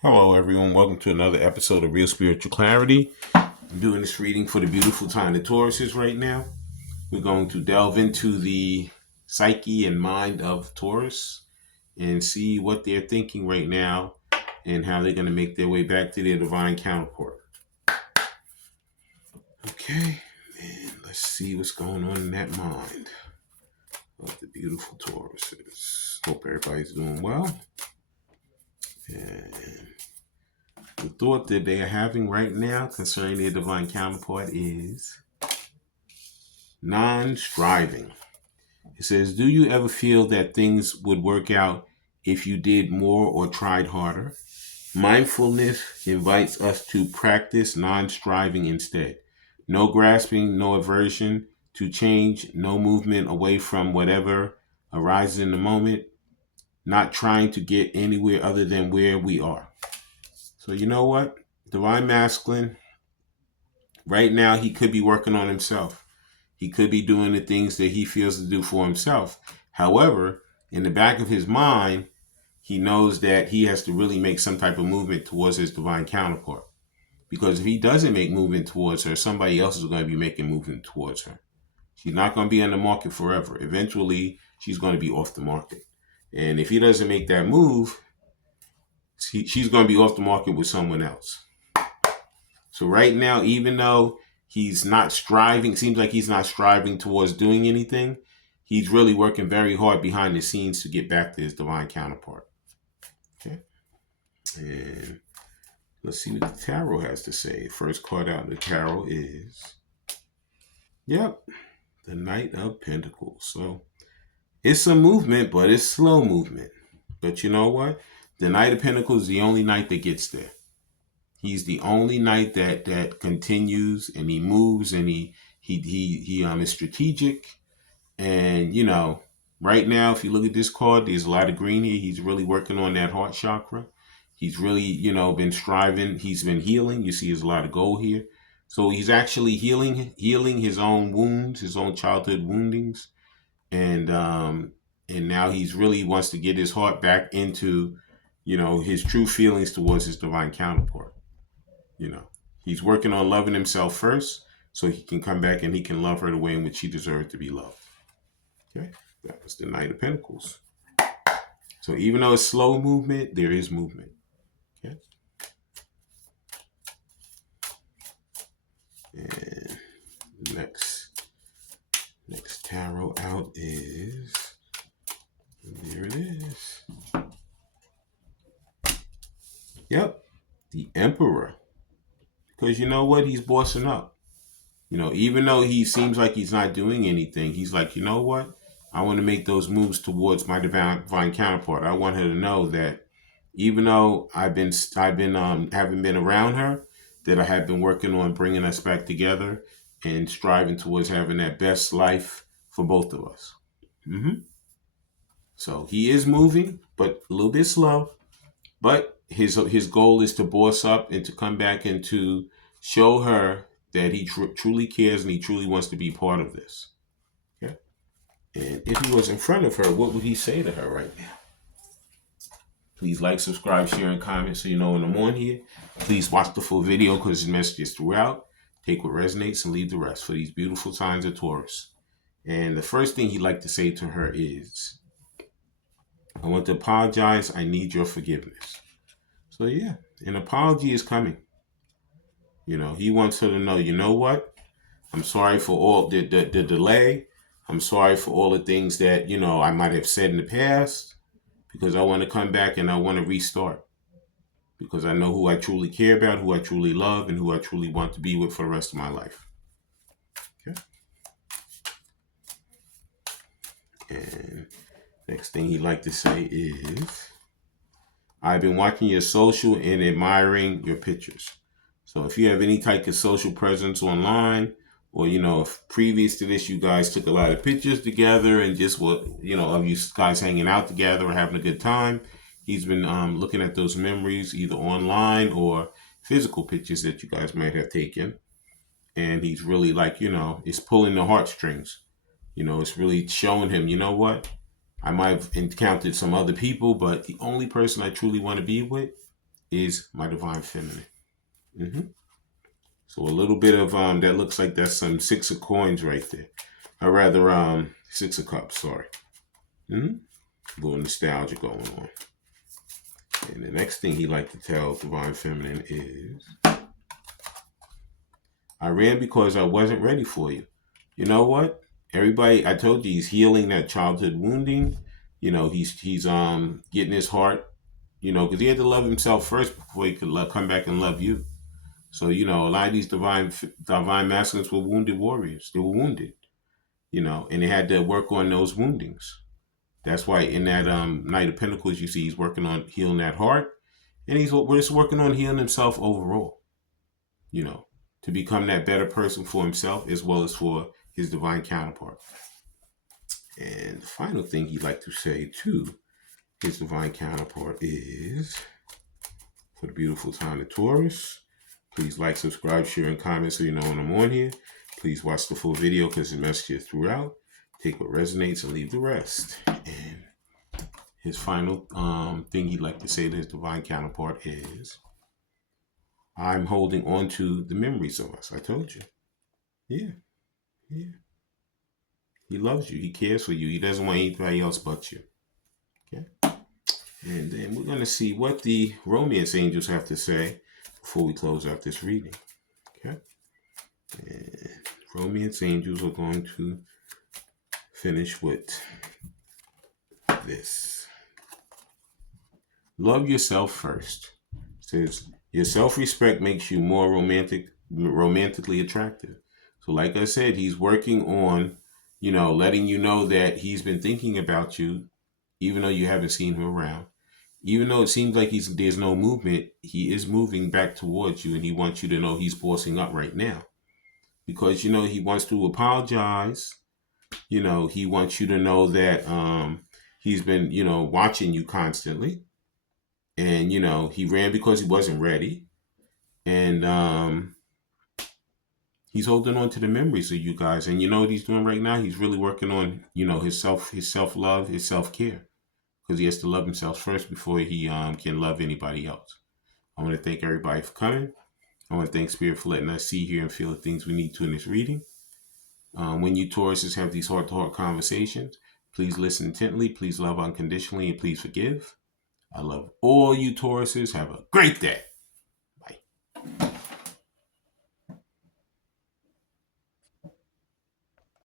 Hello, everyone. Welcome to another episode of Real Spiritual Clarity. I'm doing this reading for the beautiful sign of Taurus is right now. We're going to delve into the psyche and mind of Taurus and see what they're thinking right now and how they're going to make their way back to their divine counterpart. Okay, and let's see what's going on in that mind of the beautiful Tauruses. Hope everybody's doing well. And the thought that they are having right now concerning their divine counterpart is non-striving. It says, do you ever feel that things would work out if you did more or tried harder? Mindfulness invites us to practice non-striving instead. No grasping, no aversion to change, no movement away from whatever arises in the moment, not trying to get anywhere other than where we are. So you know what? Divine Masculine, right now he could be working on himself. He could be doing the things that he feels to do for himself. However, in the back of his mind, he knows that he has to really make some type of movement towards his divine counterpart. Because if he doesn't make movement towards her, somebody else is going to be making movement towards her. She's not going to be on the market forever. Eventually, she's going to be off the market. And if he doesn't make that move, she's going to be off the market with someone else. So right now, even though he's not striving, seems like he's not striving towards doing anything, he's really working very hard behind the scenes to get back to his divine counterpart. Okay. And let's see what the tarot has to say. First card out in the tarot is, the Knight of Pentacles. So it's a movement, but it's slow movement. But you know what? The Knight of Pentacles is the only knight that gets there. He's the only knight that continues and he moves and he is strategic. And right now, if you look at this card, there's a lot of green here. He's really working on that heart chakra. He's really been striving. He's been healing. You see, there's a lot of gold here. So he's actually healing his own wounds, his own childhood woundings, and now he's really wants to get his heart back into his true feelings towards his divine counterpart. He's working on loving himself first so he can come back and he can love her the way in which she deserves to be loved. Okay, that was the Knight of Pentacles. So even though it's slow movement, there is movement. Okay. And next tarot out is, there it is. Yep, the Emperor. Because you know what? He's bossing up. Even though he seems like he's not doing anything, he's like, you know what? I want to make those moves towards my divine counterpart. I want her to know that even though I've been haven't been around her, that I have been working on bringing us back together and striving towards having that best life for both of us. So he is moving, but a little bit slow. But his goal is to boss up and to come back and to show her that he truly cares and he truly wants to be part of this. Okay. And if he was in front of her, what would he say to her right now? Please like, subscribe, share, and comment so you know when I'm on here. Please watch the full video because his message is throughout. Take what resonates and leave the rest for these beautiful signs of Taurus. And the first thing he'd like to say to her is, I want to apologize. I need your forgiveness. So yeah, an apology is coming. He wants her to know, you know what? I'm sorry for all the delay. I'm sorry for all the things that, I might have said in the past, because I want to come back and I want to restart. Because I know who I truly care about, who I truly love, and who I truly want to be with for the rest of my life. Okay. And next thing he'd like to say is, I've been watching your social and admiring your pictures. So if you have any type of social presence online, or, if previous to this, you guys took a lot of pictures together and just of you guys hanging out together or having a good time, he's been looking at those memories either online or physical pictures that you guys might have taken. And he's really it's pulling the heartstrings. It's really showing him, you know what? I might have encountered some other people, but the only person I truly want to be with is my divine feminine. So a little bit of that looks like that's some six of coins right there. Or rather, six of cups. Sorry. A little nostalgia going on. And the next thing he liked to tell divine feminine is, I ran because I wasn't ready for you. You know what? Everybody, I told you he's healing that childhood wounding. He's getting his heart. Because he had to love himself first before he could come back and love you. So a lot of these divine masculines were wounded warriors. They were wounded. And they had to work on those woundings. That's why in that Knight of Pentacles, you see he's working on healing that heart, and we're just working on healing himself overall. To become that better person for himself as well as for his divine counterpart. And the final thing he'd like to say to his divine counterpart is, for the beautiful sign of Taurus, please like, subscribe, share, and comment so you know when I'm on here. Please watch the full video because the message is throughout. Take what resonates and leave the rest. And his final thing he'd like to say to his divine counterpart is, I'm holding on to the memories of us. I told you. Yeah. He loves you. He cares for you. He doesn't want anybody else but you. Okay. And then we're going to see what the romance angels have to say before we close out this reading. Okay. And romance angels are going to finish with this. Love yourself first. It says, your self-respect makes you more romantically attractive. So like I said, he's working on, letting you know that he's been thinking about you, even though you haven't seen him around. Even though it seems like there's no movement, he is moving back towards you, and he wants you to know he's bossing up right now. Because, he wants to apologize. He wants you to know that he's been, watching you constantly. And, he ran because he wasn't ready. And he's holding on to the memories of you guys. And you know what he's doing right now? He's really working on, his self-love, his self-care. Because he has to love himself first before he can love anybody else. I want to thank everybody for coming. I want to thank Spirit for letting us see, hear, and feel the things we need to in this reading. When you Tauruses have these heart-to-heart conversations, please listen intently, please love unconditionally, and please forgive. I love all you Tauruses. Have a great day.